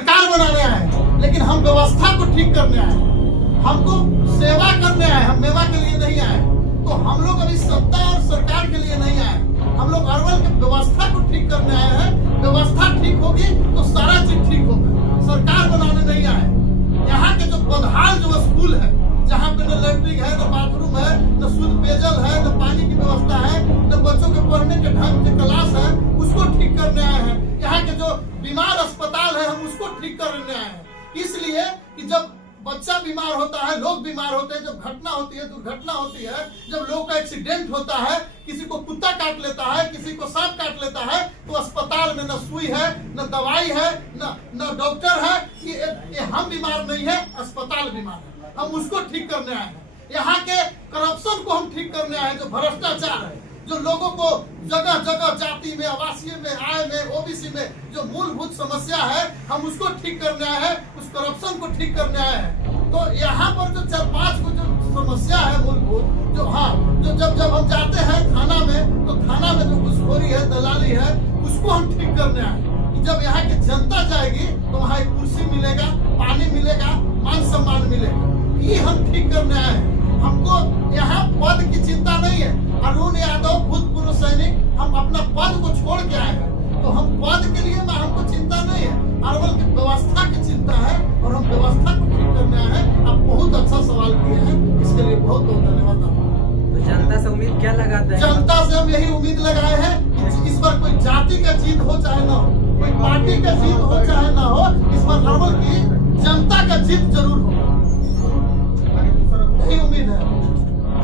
सरकार बनाने आए हैं, लेकिन हम व्यवस्था को ठीक करने आए हैं। हमको सेवा करने आए, हम मेवा के लिए नहीं आए। तो हम लोग अभी सत्ता और सरकार के लिए नहीं आए, हम लोग अरवल की व्यवस्था को ठीक करने आए हैं। व्यवस्था ठीक होगी तो सारा चीज ठीक होगा, सरकार बनाने नहीं आए। यहाँ के जो बदहाल जो स्कूल है, जहाँ पे न लैट्रिन है, न बाथरूम है, न शुद्ध पेयजल है, न पानी की व्यवस्था है, न बच्चों के पढ़ने के ढंग से क्लास है, उसको ठीक करने आए हैं। यहाँ के जो बीमार अस्पताल है, हम उसको ठीक करने आए हैं। इसलिए कि जब बच्चा बीमार होता है, लोग बीमार होते हैं, जब घटना होती है, दुर्घटना होती है, जब लोग का एक्सीडेंट होता है, किसी को कुत्ता काट लेता है, किसी को सांप काट लेता है, तो अस्पताल में न सुई है, न दवाई है, न डॉक्टर है। ये हम बीमार नहीं है, अस्पताल बीमार है, हम उसको ठीक करने आए हैं। यहाँ के करप्शन को हम ठीक करने आए हैं, जो भ्रष्टाचार है, जो लोगों को जगह जगह जाति में, आवासीय में, आय में, ओबीसी में जो मूलभूत समस्या है, हम उसको ठीक करने आए हैं, उस करप्शन को ठीक करने आए हैं। तो यहाँ पर जो 4-5 को जो समस्या है मूलभूत, जो जब हम जाते हैं थाना में, तो थाना में जो घुसखोरी है, दलाली है, उसको हम ठीक करने आए हैं। जब यहाँ की जनता जाएगी तो वहाँ एक कुर्सी मिलेगा, पानी मिलेगा, मान सम्मान मिलेगा, ये हम ठीक करने आए हैं। हमको यहाँ पद की चिंता नहीं है। अरुण यादव भूतपूर्व सैनिक, हम अपना पद को छोड़ के आए हैं, तो हम पद के लिए हमको चिंता नहीं है, अरवल की व्यवस्था की चिंता है, और हम व्यवस्था को ठीक करने आए हैं। आप बहुत अच्छा सवाल किए हैं, इसके लिए बहुत बहुत धन्यवाद आपका। तो जनता से उम्मीद क्या लगाते हैं? जनता से हम यही उम्मीद लगाए हैं कि इस बार कोई जाति का जीत हो चाहे ना हो, कोई पार्टी का जीत हो चाहे ना हो, इस बार अरवल की जनता का जीत जरूर हो, यही उम्मीद है।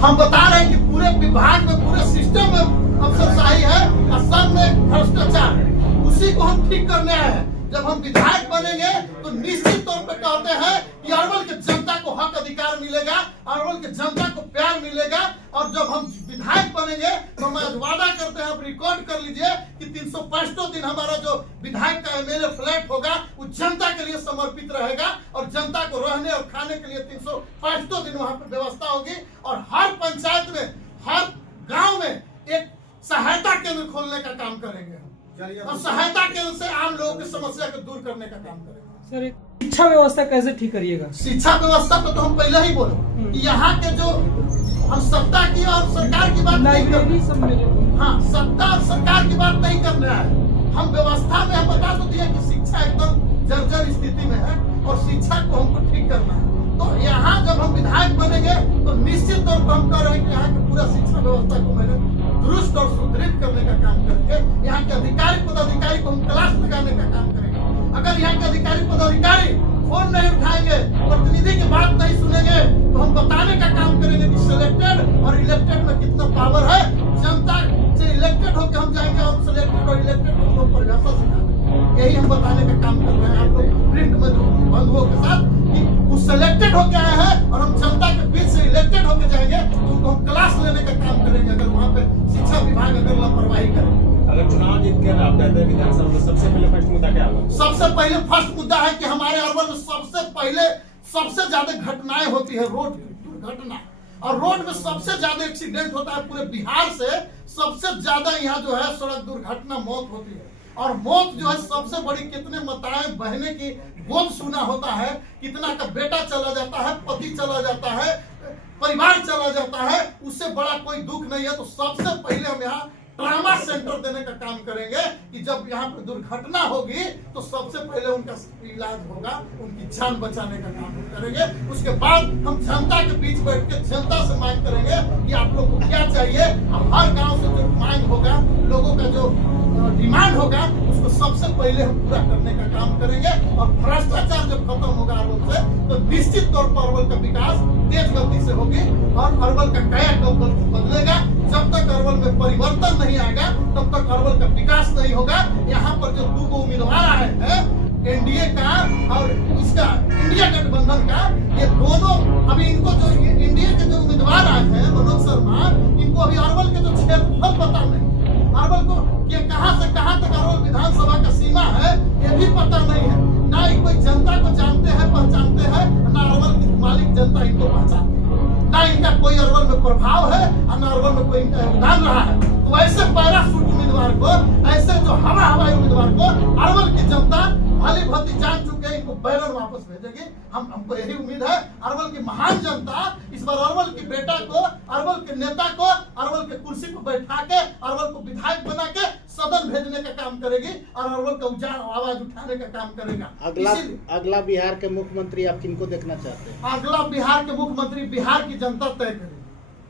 हम बता रहे हैं कि पूरे विभाग में, पूरे सिस्टम में अफसरशाही है, असम में भ्रष्टाचार है, उसी को हम ठीक करने आए हैं। जब हम विधायक बनेंगे तो निश्चित तौर पर कहते हैं कि अरवल के जनता को हक अधिकार मिलेगा, अरवल के जनता को प्यार मिलेगा। और जब हम विधायक बनेंगे तो हम वादा करते हैं, आप रिकॉर्ड कर लीजिए कि 365 दिन हमारा जो विधायक का एमएलए फ्लैट होगा वो जनता के लिए समर्पित रहेगा, और जनता को रहने और खाने के लिए 365 दिन वहाँ पर व्यवस्था होगी। और हर पंचायत में, हर गाँव में एक सहायता केंद्र खोलने का काम करेंगे, और सहायता केंद्र से आम लोगों की समस्या को दूर करने का काम करेंगे। सर, शिक्षा व्यवस्था कैसे ठीक करिएगा? शिक्षा व्यवस्था को तो हम पहले ही बोले कि यहाँ के जो हम सत्ता की और सरकार की बात नहीं कर रहे। हाँ, सत्ता और सरकार की बात नहीं करने आए, हम व्यवस्था में हम बता तो दिया कि शिक्षा एकदम जर्जर स्थिति में है, और शिक्षा को हमको ठीक करना है। तो यहाँ जब हम विधायक बनेंगे तो निश्चित तौर पर हम कह रहे हैं कि यहाँ की पूरा शिक्षा व्यवस्था को मैंने दुरुस्त और सुदृढ़ करने का काम करेंगे। यहाँ के अधिकारी पदाधिकारी को हम क्लास लगाने का काम करेंगे। अगर यहाँ के अधिकारी पदाधिकारी फोन नहीं उठाएंगे, प्रतिनिधि की बात नहीं सुनेंगे, तो हम बताने का काम करेंगे कि सिलेक्टेड और इलेक्टेड में कितना पावर है। जनता से इलेक्टेड होकर हम जाएंगे और सिलेक्टेड और इलेक्टेड को लोग परिभाषा सिखाएंगे। यही हम बताने का काम कर रहे हैं आप लोग प्रिंट में बंधुओं के साथ, कि वो सिलेक्टेड होके आए हैं और हम जनता के बीच से इलेक्टेड होके जाएंगे, तो उनको हम क्लास लेने का काम करेंगे। अगर वहाँ पे शिक्षा विभाग अगर लापरवाही करें, अगर चुनाव जीत के आप विधानसभा में सबसे पहले फर्स्ट मुद्दा क्या होगा? सबसे पहले फर्स्ट मुद्दा है कि हमारे अरवल में सबसे ज्यादा घटनाएं होती है, रोड दुर्घटना, और रोड में सबसे ज्यादा एक्सीडेंट होता है। पूरे बिहार से सबसे ज्यादा यहाँ जो है सड़क दुर्घटना मौत होती है, और मौत जो है सबसे बड़ी, कितने माताएं बहने की गोद सुना होता है, कितना का बेटा चला जाता है, पति चला जाता है, परिवार चला जाता है, उससे बड़ा कोई दुख नहीं है। तो सबसे पहले हम यहाँ ट्रामा सेंटर देने का काम करेंगे, कि जब यहाँ पर दुर्घटना होगी तो सबसे पहले उनका इलाज होगा, उनकी जान बचाने का काम करेंगे। उसके बाद हम जनता के बीच बैठ के जनता से मांग करेंगे कि आप लोग को क्या चाहिए। हर गांव से जो मांग होगा, लोगों का जो डिमांड होगा, उसको सबसे पहले हम पूरा करने का काम करेंगे। और भ्रष्टाचार जब खत्म होगा अरवल से, तो निश्चित तौर पर अरवल का विकास तेज गति से होगी, और अरवल का कायाकल्प बदलेगा। जब तक अरवल में परिवर्तन नहीं आएगा, तब तक अरवल का विकास नहीं होगा। यहाँ पर जो 2 उम्मीदवार आए हैं, एनडीए का और इसका इंडिया गठबंधन का, ये दोनों अभी इनको जो इंडिया के जो उम्मीदवार आए हैं, मनोज शर्मा, इनको अभी अरवल के जो क्षेत्रफल पता नहीं, अरवल को ये कहां से कहां तक अरवल विधानसभा का सीमा है ये भी पता नहीं है। ना ही कोई जनता को जानते हैं, पहचानते हैं, ना अरवल की मालिक जनता इनको पहचानती है, ना इनका कोई अरवल में प्रभाव है, और ना अरवल में कोई इनका योगदान रहा है। तो ऐसे पैराशूट उम्मीदवार को, ऐसे जो हवाई उम्मीदवार को अरवल की जनता भली भांति जान चुके हैं, इनको बैरन वापस भेजेंगे। हमको यही उम्मीद है। अरवल की महान जनता इस बार अरवल की बेटा को, अरवल के नेता को, अरवल के कुर्सी पर बैठा के, अरवल को विधायक बना के सदन भेजने का काम करेगी और अरवल का आवाज उठाने का काम करेगा। अगला बिहार के मुख्यमंत्री आप किनको देखना चाहते हैं? अगला बिहार के मुख्यमंत्री बिहार की जनता तय करेगी।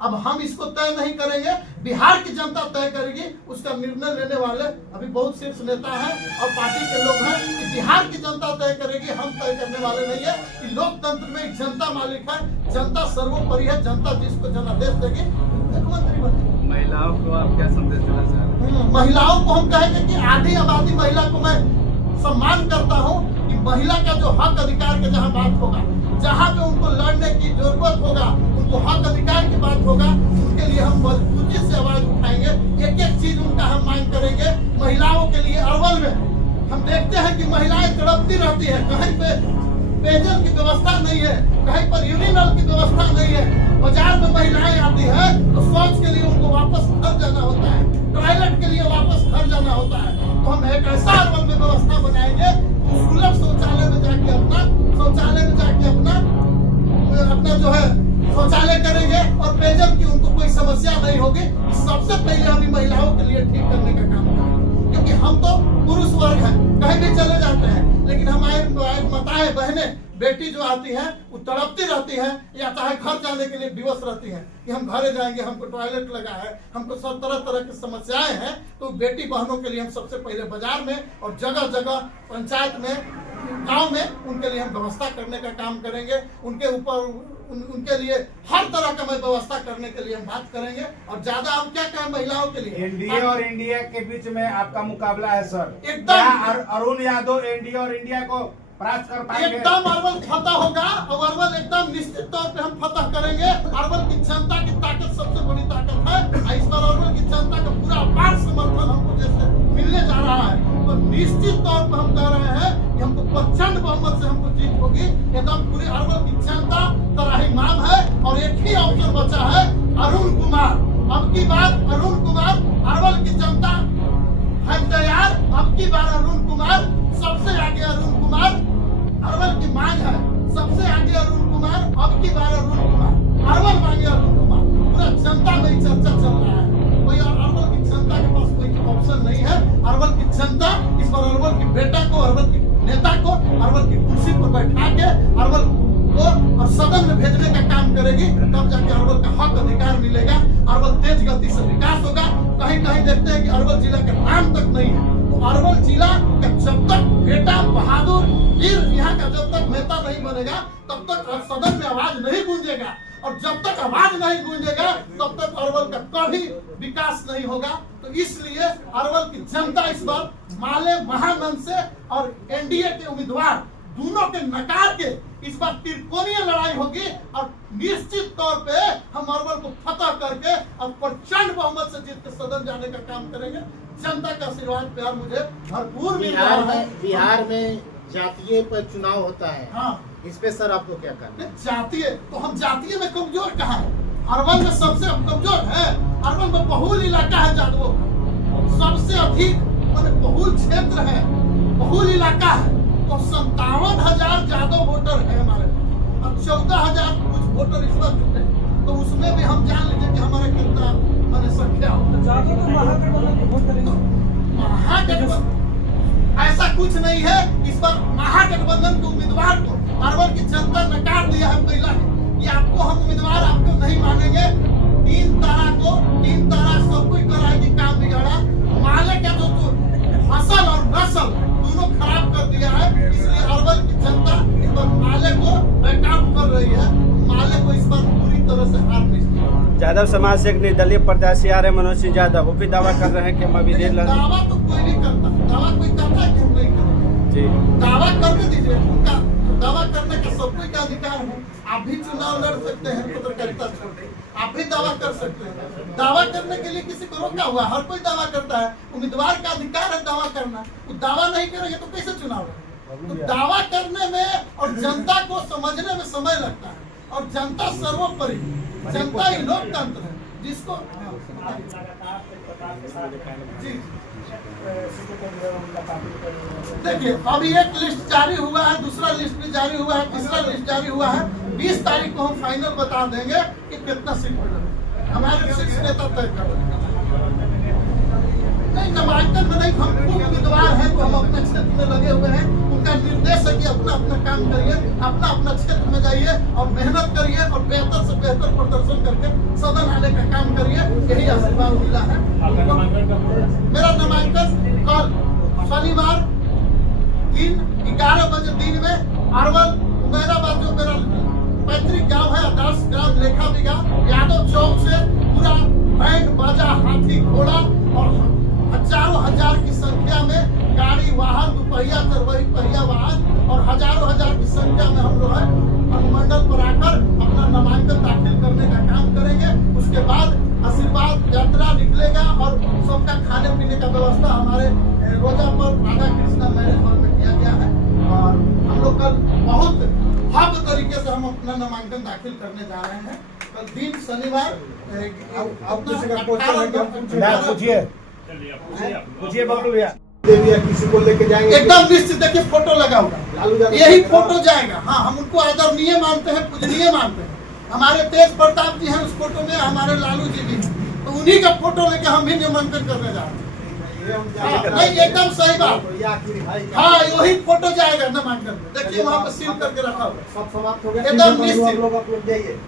अब हम इसको तय नहीं करेंगे, बिहार की जनता तय करेगी। उसका निर्णय लेने वाले अभी बहुत शीर्ष नेता हैं और पार्टी के लोग हैं। कि बिहार की जनता तय करेगी, हम तय करने वाले नहीं है। कि लोकतंत्र में जनता मालिक है, जनता सर्वोपरि है। जनता जिसको जनादेश देगी मुख्यमंत्री बनेगी। महिलाओं को आप क्या संदेश देना चाह रहे हैं? महिलाओं को हम कहेंगे कि आधी आबादी महिला को मैं सम्मान करता हूँ कि महिला का जो हक अधिकार के जहाँ बात होगा, जहाँ पे उनको लड़ने की जरूरत होगा, उनको हक अधिकार की बात होगा, उनके लिए हम मजबूती से आवाज उठाएंगे। एक एक चीज उनका हम मांग करेंगे। महिलाओं के लिए अरवल में हम देखते हैं कि महिलाएं तड़पती रहती है। कहीं पे पेयजल की व्यवस्था नहीं है, कहीं पर यूरिनल की व्यवस्था नहीं है। बाजार में महिलाएं आती है तो शौच के लिए उनको वापस घर जाना होता है, टॉयलेट के लिए वापस घर जाना होता है। तो हम एक ऐसा अरवल में व्यवस्था बनाएंगे, सुलभ शौचालय में जाके अपना जो है शौचालय करेंगे और पेयजल की उनको कोई समस्या नहीं होगी। सबसे पहले हम महिलाओं के लिए ठीक करने का काम करेंगे, क्योंकि हम तो पुरुष वर्ग हैं, कहीं भी चले जाते हैं, लेकिन हमारे माताएं बहनें बेटी जो आती है वो तड़पती रहती है या चाहे घर जाने के लिए विवश रहती है कि हम घरे जाएंगे, हमको टॉयलेट लगा है, हमको सब तरह तरह की समस्याएं हैं। तो बेटी बहनों के लिए हम सबसे पहले बाजार में और जगह जगह पंचायत में, गांव में उनके लिए हम व्यवस्था करने का काम करेंगे। उनके ऊपर उनके लिए हर तरह का व्यवस्था करने के लिए हम बात करेंगे। और ज्यादा हम क्या कहें महिलाओं के लिए, एनडीए और इंडिया के बीच में आपका मुकाबला है सर। एकदम। क्या अरुण यादव एनडीए और इंडिया को परास्त कर पाएंगे? एकदम अरवल फतह होगा और अरवल एकदम निश्चित तौर पे हम फतह करेंगे। अरवल की जनता की ताकत सबसे बड़ी ताकत है। इस बार अरवल की जनता का पूरा अपार समर्थन हमको जैसे मिलने जा रहा है, तो निश्चित तौर पर हम कह रहे हैं कि हमको प्रचंड बहुमत से हमको जीत होगी। एकदम पूरी अरवल की जनता त्राहिमाम है और एक ही अवसर बचा है, अरुण कुमार। अब की बार अरुण कुमार, अरवल की जनता है तैयार। अब की बार अरुण कुमार, सबसे आगे अरुण कुमार, अरवल की मांग है सबसे आगे अरुण कुमार। अब की बार अरुण कुमार, अरवल मांगे अरुण कुमार। पूरा जनता में चर्चा चल रहा है। कोई अरवल की जनता के पास कोई ऑप्शन नहीं है। अरवल की जनता इस बार अरवल की बेटा को, अरवल की नेता को, अरवल की कुर्सी पर बैठा के अरवल को और सदन में भेजने का काम करेगी। तब जाके अरवल का हक अधिकार मिलेगा, अरवल तेज गति से विकास होगा। कहीं कहीं देखते हैं कि अरवल जिला का नाम तक नहीं है। तो अरवल जिला का जब तक बेटा बहादुर वीर यहाँ का जब तक नेता नहीं बनेगा, तब तक सदन में आवाज नहीं गूंजेगा। और जब तक आवाज नहीं गूंजेगा तब तक अरवल का कभी विकास नहीं होगा। तो इसलिए अरवल की जनता इस बार माले महानंद से और एनडीए के उम्मीदवार दोनों के नकार के इस बार त्रिकोणीय लड़ाई होगी। और निश्चित तौर पे हम अरवल को फतह करके और प्रचंड बहुमत से जीत के सदन जाने का काम करेंगे। जनता का आशीर्वाद प्यार मुझे भरपूर मिल रहा है। बिहार में जातीय पर चुनाव होता है। हाँ, इस पे सर आपको क्या करना है? जातीय तो हम जातीय में कमजोर कहाँ है? अरवल में सबसे कमजोर है। अरवल में बहुल इलाका है जादवों का, सबसे अधिक माने बहुल क्षेत्र है, बहुल इलाका है। तो 57,000 जादव वोटर है हमारे पास और 14,000 कुछ वोटर इस बार जुटे। तो उसमें भी हम जान लीजिए कि हमारा कितना माने संख्या होगा। जादव तो महागठबंधन को वोट करेंगे। महागठबंधन ऐसा कुछ नहीं है। इस बार महागठबंधन के उम्मीदवार को अरवल की जनता नकार दिया है पहला कि आपको हम उम्मीदवार आपको नहीं मानेंगे। तीन तारा सब कुछ कराएगी काम बिगाड़ा। माले का जो फसल और नस्ल दोनों खराब कर दिया है। इसलिए अरवल की जनता इस बार माले को बैकआउट कर रही है। माले को इस बार पूरी तरह से हार नहीं। यादव समाज से एक निर्दलीय प्रत्याशी आ रहे मनोज सिंह यादव, वो भी दावा कर रहे हैं कि हम अभी दावा तो कोई नहीं करता। दावा कोई करता है कि हम नहीं करते जी, दावा करने दीजिए। उनका दावा करने का सबको का अधिकार है। आप भी चुनाव लड़ सकते हैं, पत्रकारिता छोड़ के आप भी दावा कर सकते हैं। दावा करने के लिए किसी को रोका हुआ? हर कोई दावा करता है। उम्मीदवार का अधिकार है दावा करना। वो दावा नहीं करेंगे तो कैसे चुनाव लड़ेंगे? तो दावा करने में और जनता को समझने में समय लगता है। और जनता सर्वोपरि, जनता ही लोकतंत्र है जिसको जी सीटों को जो है उनका काफी देखिए अभी एक लिस्ट जारी हुआ है, दूसरा लिस्ट भी जारी हुआ है, तीसरा लिस्ट जारी हुआ है। 20 तारीख को हम फाइनल बता देंगे कि कितना सीट मिलेगा। हमारे 6 नेता तय कर देंगे। नहीं नामांकन में नहीं, हम खुद उम्मीदवार हैं तो हम अपने क्षेत्र में लगे हुए हैं। उनका निर्देश है कि अपना अपना काम करिए, अपना अपना क्षेत्र में जाइए और मेहनत करिए और बेहतर से बेहतर प्रदर्शन करके सदन आने का काम करिए। यही आशीर्वाद मिला है। आपका नामांकन कब होगा? मेरा नामांकन कल शनिवार दिन 11 बजे दिन में अरवल उमेराबाद जो मेरा पैतृक गांव है, आदर्श ग्राम लेखा बिगा यादव चौक से पूरा बैंड बाजा हाथी घोड़ा और हजारों हजार की संख्या में गाड़ी वाहन दुपहिया चरवही पहिया वाहन और हजारों हजार की संख्या में हम लोग अनुमंडल पर आकर अपना नामांकन दाखिल करने का काम करेंगे। उसके बाद आशीर्वाद यात्रा निकलेगा और सबका खाने पीने का व्यवस्था हमारे रोजा पर राधा कृष्णा मैरिज हॉल में किया गया है। और हम लोग कल बहुत भव्य तरीके से हम अपना नामांकन दाखिल करने जा रहे हैं। कल दिन शनिवार पूछिए बबलू भैया, भैया किसी को लेके जाएंगे? एकदम निश्चित। देखिए फोटो लगा होगा, यही फोटो जाएगा। हाँ, हम उनको आदरणीय मानते हैं, पूजनीय मानते हैं। हमारे तेज प्रताप जी हैं उस फोटो में, हमारे लालू जी भी, तो उन्हीं का फोटो लेके हम भी नामांकन करने जा रहे हैं। नहीं एकदम सही बात। हाँ, वही फोटो जाएगा नामांकन में। देखिए वहाँ पे सील करके रखा हुआ है। सब समाप्त हो गया, एकदम निश्चित। लोग आप लोग जाइए।